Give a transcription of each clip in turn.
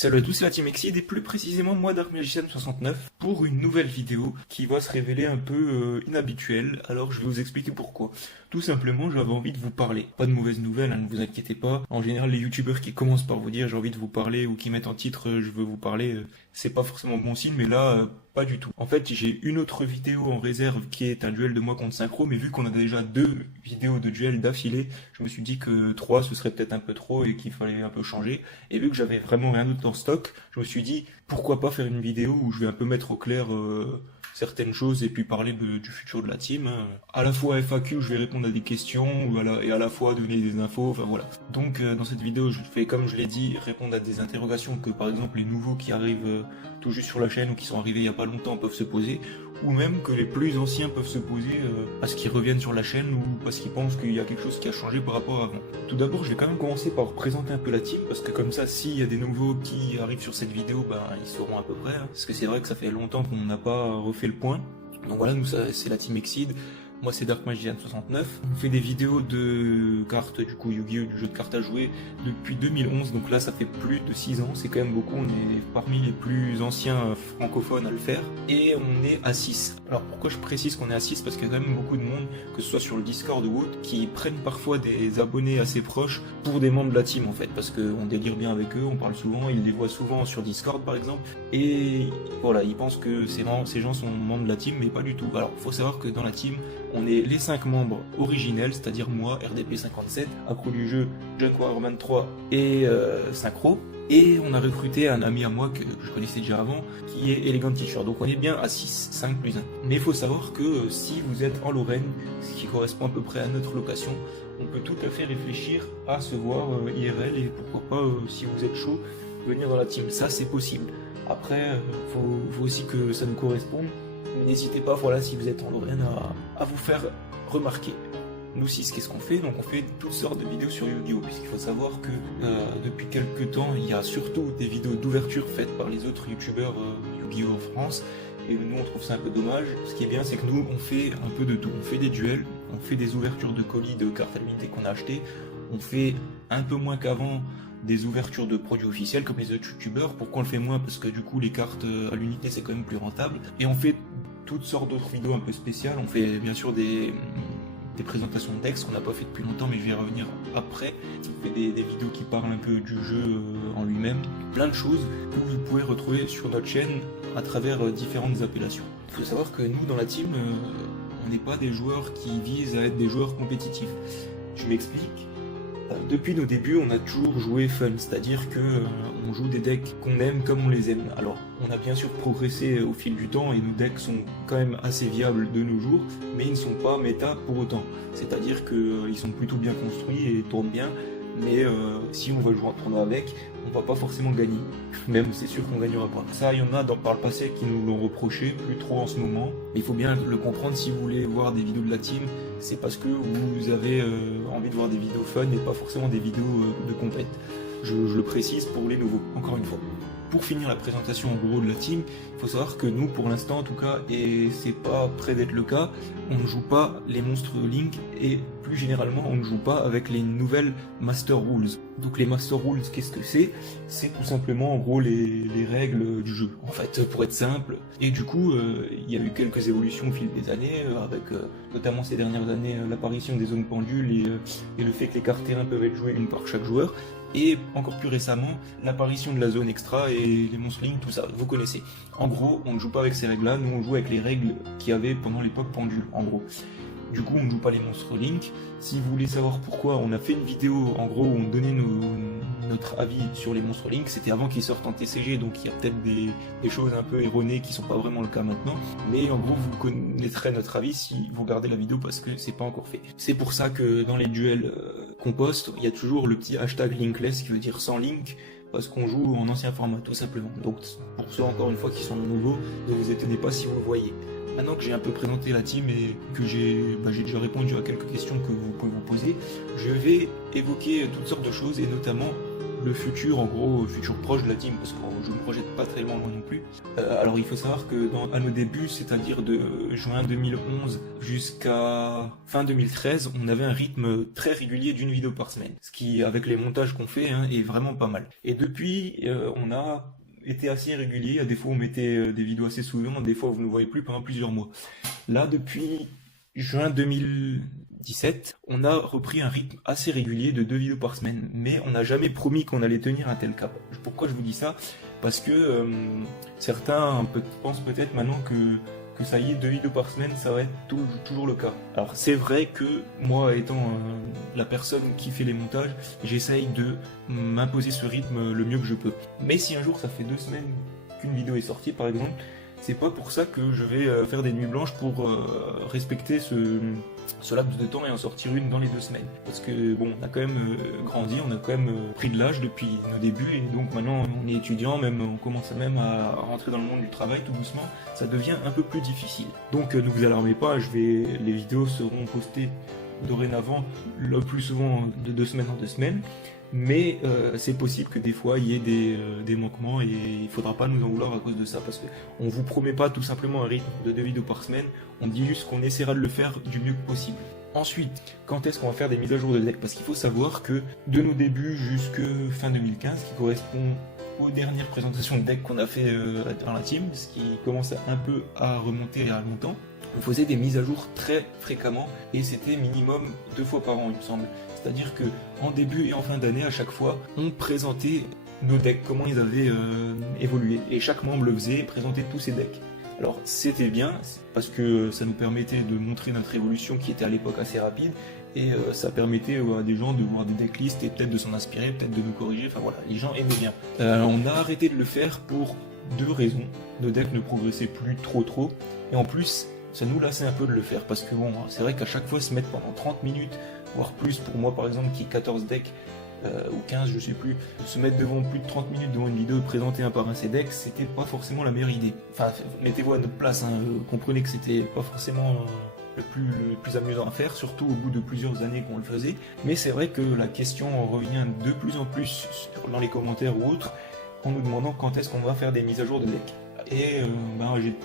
Salut à tous, c'est la Team Exceed et plus précisément moi Dark Magician 69 pour une nouvelle vidéo qui va se révéler un peu inhabituelle. Alors je vais vous expliquer pourquoi. Tout simplement j'avais envie de vous parler. Pas de mauvaises nouvelles, hein, ne vous inquiétez pas. En général les youtubeurs qui commencent par vous dire j'ai envie de vous parler ou qui mettent en titre je veux vous parler, c'est pas forcément bon signe, mais là pas du tout. En fait j'ai une autre vidéo en réserve qui est un duel de moi contre Synchro, mais vu qu'on a déjà deux vidéos de duel d'affilée, je me suis dit que 3 ce serait peut-être un peu trop et qu'il fallait un peu changer. Et vu que j'avais vraiment rien d'autre en stock, je me suis dit pourquoi pas faire une vidéo où je vais un peu mettre au clair certaines choses et puis parler du futur de la team. À la fois FAQ, je vais répondre à des questions et à la fois donner des infos, enfin voilà. Donc dans cette vidéo, je fais comme je l'ai dit, répondre à des interrogations que par exemple les nouveaux qui arrivent tout juste sur la chaîne ou qui sont arrivés il y a pas longtemps peuvent se poser, ou même que les plus anciens peuvent se poser parce qu'ils reviennent sur la chaîne ou parce qu'ils pensent qu'il y a quelque chose qui a changé par rapport à avant. Tout d'abord, je vais quand même commencer par présenter un peu la team, parce que comme ça, s'il y a des nouveaux qui arrivent sur cette vidéo, ben ils sauront à peu près, hein. Parce que c'est vrai que ça fait longtemps qu'on n'a pas refait le point. Donc voilà, nous c'est la Team Exceed. Moi c'est Dark Magician 69. On fait des vidéos de cartes du coup Yu-Gi-Oh, du jeu de cartes à jouer depuis 2011, donc là ça fait plus de 6 ans, c'est quand même beaucoup, on est parmi les plus anciens francophones à le faire, et on est à 6. Alors pourquoi je précise qu'on est à 6? Parce qu'il y a quand même beaucoup de monde, que ce soit sur le Discord ou autre, qui prennent parfois des abonnés assez proches pour des membres de la team en fait, parce qu'on délire bien avec eux, on parle souvent, ils les voient souvent sur Discord par exemple, et voilà, ils pensent que ces gens sont membres de la team, mais pas du tout. Alors faut savoir que dans la team, on est les 5 membres originels, c'est-à-dire moi, RDP57, accro du jeu, Junk Warman 3 et Synchro. Et on a recruté un ami à moi que je connaissais déjà avant, qui est Elegant Teacher. Donc on est bien à 6, 5 plus 1. Mais il faut savoir que si vous êtes en Lorraine, ce qui correspond à peu près à notre location, on peut tout à fait réfléchir à se voir IRL et pourquoi pas, si vous êtes chaud, venir dans la team. Ça c'est possible. Après, faut aussi que ça nous corresponde. N'hésitez pas, voilà, si vous êtes en Lorraine, à vous faire remarquer. Nous 6, qu'est-ce qu'on fait? Donc on fait toutes sortes de vidéos sur Yu-Gi-Oh! Puisqu'il faut savoir que depuis quelques temps, il y a surtout des vidéos d'ouverture faites par les autres youtubeurs Yu-Gi-Oh! En France. Et nous on trouve ça un peu dommage. Ce qui est bien, c'est que nous on fait un peu de tout. On fait des duels, on fait des ouvertures de colis de cartes à l'unité qu'on a achetées. On fait un peu moins qu'avant des ouvertures de produits officiels comme les autres youtubeurs. Pourquoi on le fait moins? Parce que du coup les cartes à l'unité c'est quand même plus rentable. Et on fait toutes sortes d'autres vidéos un peu spéciales. On fait bien sûr des présentations de decks qu'on n'a pas fait depuis longtemps, mais je vais y revenir après. On fait des vidéos qui parlent un peu du jeu en lui-même. Plein de choses que vous pouvez retrouver sur notre chaîne à travers différentes appellations. Il faut savoir que nous dans la team, on n'est pas des joueurs qui visent à être des joueurs compétitifs. Je m'explique. Depuis nos débuts, on a toujours joué fun, c'est-à-dire que on joue des decks qu'on aime comme on les aime. Alors, on a bien sûr progressé au fil du temps et nos decks sont quand même assez viables de nos jours, mais ils ne sont pas méta pour autant. C'est-à-dire qu'ils sont plutôt bien construits et tournent bien, mais si on veut jouer un tournoi avec, on va pas forcément gagner. Même c'est sûr qu'on gagnera pas. Ça, il y en a par le passé qui nous l'ont reproché, plus trop en ce moment. Mais il faut bien le comprendre, si vous voulez voir des vidéos de la team, c'est parce que vous avez envie de voir des vidéos fun et pas forcément des vidéos de compète. Je le précise pour les nouveaux, encore une fois. Pour finir la présentation en gros de la team, il faut savoir que nous pour l'instant en tout cas, et c'est pas près d'être le cas, on ne joue pas les monstres Link et plus généralement on ne joue pas avec les nouvelles Master Rules. Donc les Master Rules, qu'est-ce que c'est? C'est tout simplement en gros les règles du jeu, en fait, pour être simple. Et du coup, il y a eu quelques évolutions au fil des années, avec notamment ces dernières années l'apparition des zones pendules et le fait que les cartes terrain peuvent être jouées une par chaque joueur. Et encore plus récemment, l'apparition de la zone extra et les monstres Link, tout ça, vous connaissez. En gros, on ne joue pas avec ces règles-là, nous on joue avec les règles qu'il y avait pendant l'époque pendule, en gros. Du coup, on ne joue pas les monstres Link. Si vous voulez savoir pourquoi, on a fait une vidéo, en gros, où on donnait notre avis sur les monstres Link. C'était avant qu'ils sortent en TCG, donc il y a peut-être des choses un peu erronées qui sont pas vraiment le cas maintenant. Mais en gros, vous connaîtrez notre avis si vous regardez la vidéo parce que c'est pas encore fait. C'est pour ça que dans les duels qu'on poste, il y a toujours le petit hashtag Linkless qui veut dire sans link, parce qu'on joue en ancien format, tout simplement. Donc, pour ceux encore une fois qui sont nouveaux, ne vous étonnez pas si vous le voyez. Maintenant que j'ai un peu présenté la team et que j'ai déjà répondu à quelques questions que vous pouvez vous poser, je vais évoquer toutes sortes de choses et notamment le futur, en gros, futur proche de la team, parce que je ne me projette pas très loin moi non plus. Alors il faut savoir que à nos débuts, c'est-à-dire de juin 2011 jusqu'à fin 2013, on avait un rythme très régulier d'une vidéo par semaine, ce qui, avec les montages qu'on fait, est vraiment pas mal. Et depuis, on a été assez régulier. Des fois, on mettait des vidéos assez souvent, des fois, vous ne nous voyez plus pendant plusieurs mois. Là, depuis juin 2017, on a repris un rythme assez régulier de 2 vidéos par semaine, mais on n'a jamais promis qu'on allait tenir un tel cap. Pourquoi je vous dis ça? Parce que certains pensent peut-être maintenant que ça y est, 2 vidéos par semaine, ça va être toujours le cas. Alors c'est vrai que moi, étant la personne qui fait les montages, j'essaye de m'imposer ce rythme le mieux que je peux. Mais si un jour ça fait 2 semaines qu'une vidéo est sortie par exemple, c'est pas pour ça que je vais faire des nuits blanches pour respecter ce laps de temps et en sortir une dans les 2 semaines. Parce que bon, on a quand même grandi, on a quand même pris de l'âge depuis nos débuts, et donc maintenant on est étudiant, même on commence même à rentrer dans le monde du travail tout doucement, ça devient un peu plus difficile. Donc ne vous alarmez pas, les vidéos seront postées dorénavant le plus souvent de 2 semaines en 2 semaines. Mais c'est possible que des fois il y ait des manquements, et il faudra pas nous en vouloir à cause de ça, parce que on vous promet pas tout simplement un rythme de 2 vidéos par semaine, on dit juste qu'on essaiera de le faire du mieux que possible. Ensuite, quand est-ce qu'on va faire des mises à jour de deck? Parce qu'il faut savoir que de nos débuts jusque fin 2015, qui correspond aux dernières présentations de deck qu'on a fait dans la team, ce qui commence un peu à remonter il y a longtemps, on faisait des mises à jour très fréquemment, et c'était minimum 2 fois par an il me semble. C'est-à-dire que en début et en fin d'année, à chaque fois, on présentait nos decks, comment ils avaient évolué. Et chaque membre le faisait, présentait tous ses decks. Alors c'était bien, parce que ça nous permettait de montrer notre évolution qui était à l'époque assez rapide, et ça permettait à des gens de voir des decklists et peut-être de s'en inspirer, peut-être de nous corriger, enfin voilà, les gens aimaient bien. On a arrêté de le faire pour 2 raisons. Nos decks ne progressaient plus trop, et en plus, ça nous lassait un peu de le faire, parce que bon, c'est vrai qu'à chaque fois se mettre pendant 30 minutes, voire plus, pour moi par exemple qui ai 14 decks, ou 15 je sais plus, se mettre devant plus de 30 minutes devant une vidéo et présenter un par un ces decks, c'était pas forcément la meilleure idée. Enfin, mettez-vous à notre place, comprenez que c'était pas forcément le plus amusant à faire, surtout au bout de plusieurs années qu'on le faisait, mais c'est vrai que la question revient de plus en plus dans les commentaires ou autres, en nous demandant quand est-ce qu'on va faire des mises à jour de decks. Et j'ai de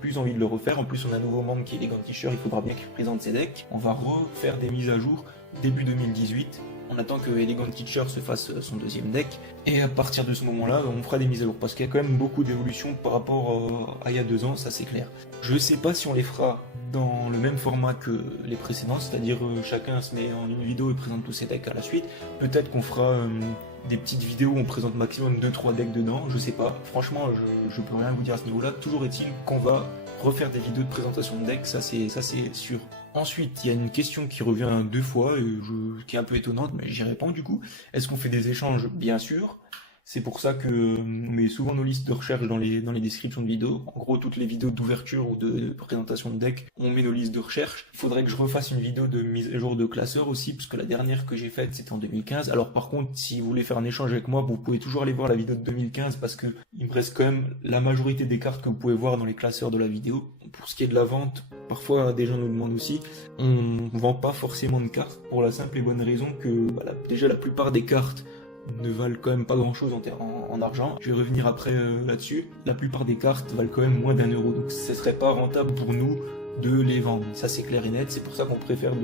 plus envie de le refaire. En plus on a un nouveau membre qui est Elegant Teacher, il faudra bien qu'il présente ses decks. On va refaire des mises à jour début 2018. On attend que Elegant Teacher se fasse son 2e deck, et à partir de ce moment-là, on fera des mises à jour, parce qu'il y a quand même beaucoup d'évolutions par rapport à il y a 2 ans, ça c'est clair. Je sais pas si on les fera dans le même format que les précédents, c'est-à-dire chacun se met en une vidéo et présente tous ses decks à la suite. Peut-être qu'on fera des petites vidéos où on présente maximum 2-3 decks dedans, je sais pas. Franchement, je peux rien vous dire à ce niveau-là. Toujours est-il qu'on va refaire des vidéos de présentation de decks, ça c'est sûr. Ensuite, il y a une question qui revient 2 fois, qui est un peu étonnante, mais j'y réponds du coup. Est-ce qu'on fait des échanges? Bien sûr. C'est pour ça que on met souvent nos listes de recherche dans les descriptions de vidéos. En gros, toutes les vidéos d'ouverture ou de présentation de deck, on met nos listes de recherche. Il faudrait que je refasse une vidéo de mise à jour de classeur aussi, parce que la dernière que j'ai faite, c'était en 2015. Alors par contre, si vous voulez faire un échange avec moi, vous pouvez toujours aller voir la vidéo de 2015, parce que il me reste quand même la majorité des cartes que vous pouvez voir dans les classeurs de la vidéo. Pour ce qui est de la vente, parfois des gens nous demandent aussi, on vend pas forcément de cartes, pour la simple et bonne raison que déjà la plupart des cartes ne valent quand même pas grand chose en argent. Je vais revenir après là-dessus. La plupart des cartes valent quand même moins d'1 euro, donc ce serait pas rentable pour nous de les vendre. Ça c'est clair et net, c'est pour ça qu'on préfère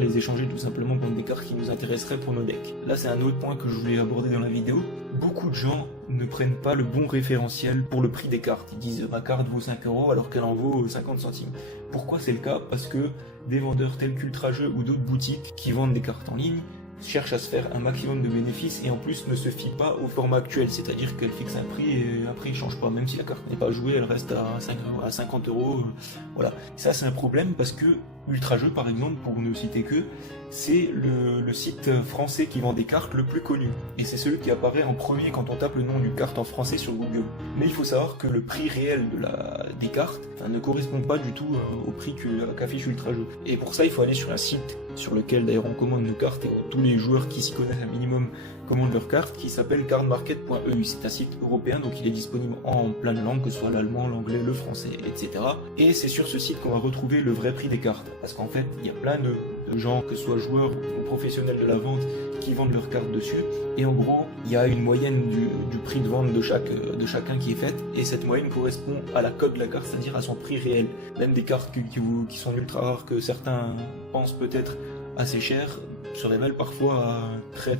les échanger tout simplement contre des cartes qui nous intéresseraient pour nos decks. Là c'est un autre point que je voulais aborder dans la vidéo. Beaucoup de gens ne prennent pas le bon référentiel pour le prix des cartes. Ils disent ma carte vaut 5 euros alors qu'elle en vaut 50 centimes. Pourquoi c'est le cas? Parce que des vendeurs tels qu'Ultrajeux ou d'autres boutiques qui vendent des cartes en ligne cherche à se faire un maximum de bénéfices, et en plus ne se fie pas au format actuel, c'est-à-dire qu'elle fixe un prix et après il change pas, même si la carte n'est pas jouée, elle reste à 50 euros, voilà. Ça c'est un problème, parce que Ultrajeux par exemple, pour ne citer que, c'est le site français qui vend des cartes le plus connu, et c'est celui qui apparaît en premier quand on tape le nom d'une carte en français sur Google. Mais il faut savoir que le prix réel des cartes ne correspond pas du tout au prix qu'affiche Ultrajeux. Et pour ça il faut aller sur un site sur lequel d'ailleurs on commande nos cartes, et tous les joueurs qui s'y connaissent un minimum commandent leurs cartes, qui s'appelle cardmarket.eu. C'est un site européen, donc il est disponible en plein de langues, que ce soit l'allemand, l'anglais, le français, etc. Et c'est sur ce site qu'on va retrouver le vrai prix des cartes, parce qu'en fait il y a plein de de gens, que ce soit joueurs ou professionnels de la vente, qui vendent leurs cartes dessus. Et en gros, il y a une moyenne du prix de vente de chacun qui est faite, et cette moyenne correspond à la cote de la carte, c'est-à-dire à son prix réel. Même des cartes qui sont ultra rares, que certains pensent peut-être assez chères, se révèlent parfois à très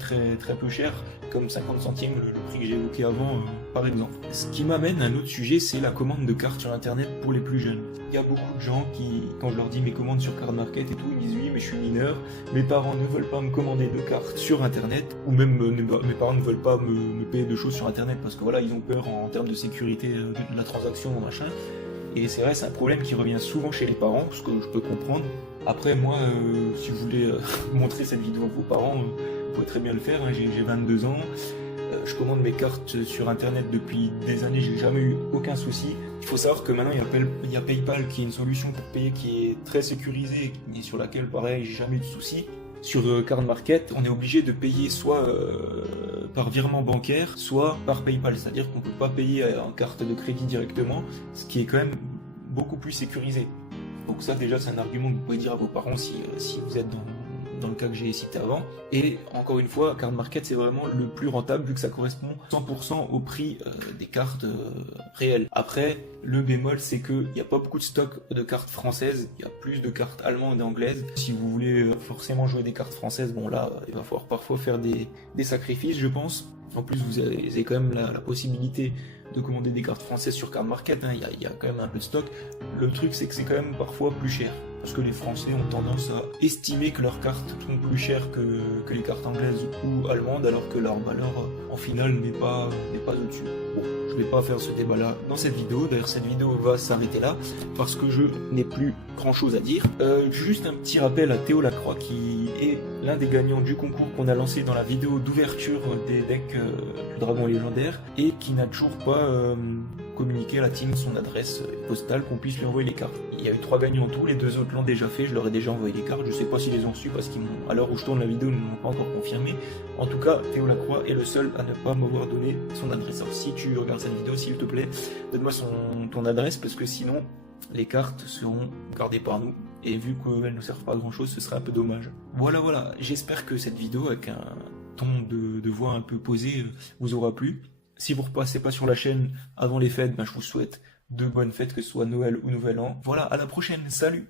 peu cher, comme 50 centimes, le prix que j'ai évoqué avant, par exemple. Ce qui m'amène à un autre sujet, c'est la commande de cartes sur internet pour les plus jeunes. Il y a beaucoup de gens qui, quand je leur dis mes commandes sur Card Market et tout, ils me disent oui, mais je suis mineur, mes parents ne veulent pas me commander de cartes sur internet, ou même mes parents ne veulent pas me payer de choses sur internet, parce que voilà, ils ont peur en termes de sécurité de la transaction, machin. Et c'est vrai, c'est un problème qui revient souvent chez les parents, ce que je peux comprendre. Après, moi, si vous voulez montrer cette vidéo à vos parents, vous pouvez très bien le faire, hein. J'ai 22 ans, je commande mes cartes sur internet depuis des années, j'ai jamais eu aucun souci. Il faut savoir que maintenant il y a PayPal qui est une solution pour payer qui est très sécurisée et sur laquelle, pareil, j'ai jamais eu de souci. Sur Card Market, on est obligé de payer soit par virement bancaire, soit par PayPal, c'est-à-dire qu'on ne peut pas payer en carte de crédit directement, ce qui est quand même beaucoup plus sécurisé. Donc ça déjà c'est un argument que vous pouvez dire à vos parents si vous êtes dans le cas que j'ai cité avant. Et encore une fois, Card Market c'est vraiment le plus rentable vu que ça correspond 100% au prix des cartes réelles. Après, le bémol c'est qu'il n'y a pas beaucoup de stock de cartes françaises, il y a plus de cartes allemandes et anglaises. Si vous voulez forcément jouer des cartes françaises, bon là il va falloir parfois faire des sacrifices je pense. En plus vous avez quand même la possibilité de commander des cartes françaises sur Card Market, hein. Il y a quand même un peu de stock. Le truc c'est que c'est quand même parfois plus cher, parce que les Français ont tendance à estimer que leurs cartes sont plus chères que les cartes anglaises ou allemandes, alors que leur valeur en finale n'est pas au-dessus. Bon, je vais pas faire ce débat-là dans cette vidéo, d'ailleurs cette vidéo va s'arrêter là, parce que je n'ai plus grand-chose à dire. Juste un petit rappel à Théo Lacroix, qui est l'un des gagnants du concours qu'on a lancé dans la vidéo d'ouverture des decks du Dragon Légendaire, et qui n'a toujours pas communiqué à la team son adresse postale qu'on puisse lui envoyer les cartes. Il y a eu 3 gagnants en tout, les 2 autres l'ont déjà fait, je leur ai déjà envoyé les cartes, je sais pas s'ils les ont reçus parce qu'ils m'ont, à l'heure où je tourne la vidéo, ils ne m'ont pas encore confirmé. En tout cas, Théo Lacroix est le seul à ne pas m'avoir donné son adresse. Alors si tu regardes cette vidéo, s'il te plaît, donne-moi ton adresse, parce que sinon les cartes seront gardées par nous, et vu qu'elles ne servent pas à grand chose, ce serait un peu dommage. Voilà, j'espère que cette vidéo avec un ton de voix un peu posé vous aura plu. Si vous repassez pas sur la chaîne avant les fêtes, je vous souhaite de bonnes fêtes, que ce soit Noël ou Nouvel An. Voilà, à la prochaine, salut!